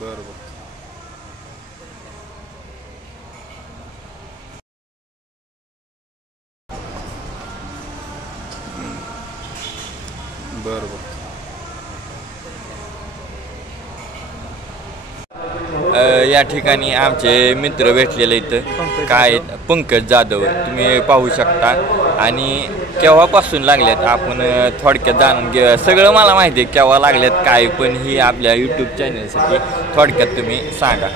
बरं बरं बरं या ठिकाणी आमचे मित्र भेटलेले इथं काय पंकज जाधव तुम्ही पाहू शकता आणि केव्हापासून लागल्यात आपण थोडक्यात जाणून घे सगळं मला माहिती आहे केव्हा लागल्यात काय पण ही आपल्या यूट्यूब चॅनलसाठी थोडक्यात तुम्ही सांगा.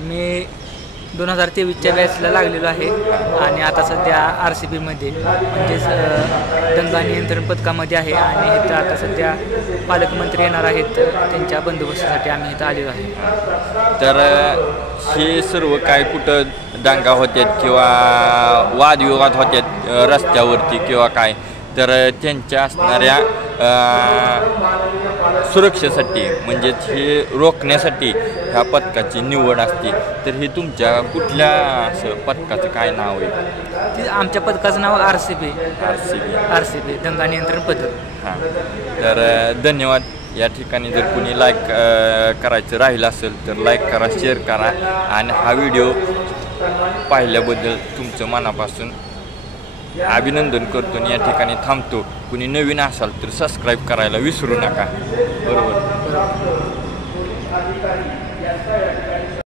मी 2023च्या बॅचला लागलेलो आहे आणि आता सध्या RCBमध्ये म्हणजेच दंगा नियंत्रण पथकामध्ये आहे आणि इथं आता सध्या पालकमंत्री येणार आहेत त्यांच्या बंदोबस्तासाठी आम्ही इथं आलेलो आहे. तर हे सर्व काय कुठं दंगा होतात किंवा वादविवाद होतात रस्त्यावरती किंवा काय तर त्यांच्या असणाऱ्या सुरक्षेसाठी म्हणजेच हे रोखण्यासाठी ह्या पथकाची निवड असते. तर हे तुमच्या कुठल्या असं पथकाचं काय नाव आहे? ते आमच्या पथकाचं नाव RCB दंगा नियंत्रण पथक. हां तर धन्यवाद. या ठिकाणी जर कुणी लाईक करायचं राहिलं असेल तर लाईक करा, शेअर करा आणि हा व्हिडिओ पाहिल्याबद्दल तुमचं मनापासून अभिनंदन करतो आणि या ठिकाणी थांबतो. कुणी नवीन असाल तर सबस्क्राईब करायला विसरू नका. बरोबर.